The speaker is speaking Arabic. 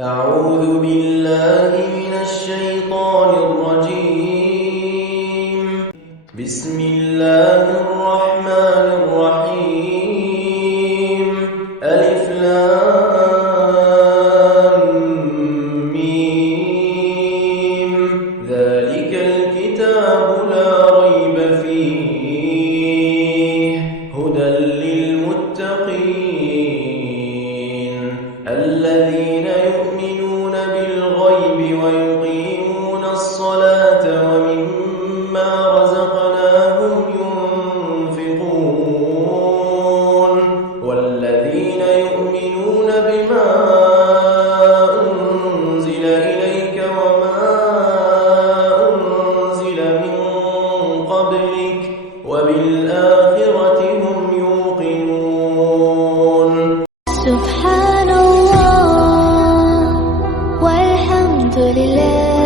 أعوذ بالله من الشيطان الرجيم. بسم الله الرحمن الرحيم. ألف لام ميم. ذلك الكتاب لا ريب فيه هدى للمتقين الذين يؤمنون بالغيب ويقيمون الصلاة ومما رزقناهم ينفقون والذين يؤمنون بما أنزل إليك وما أنزل من قبلك وبالآخرة هم يوقنون. سبحان الله والحمد لله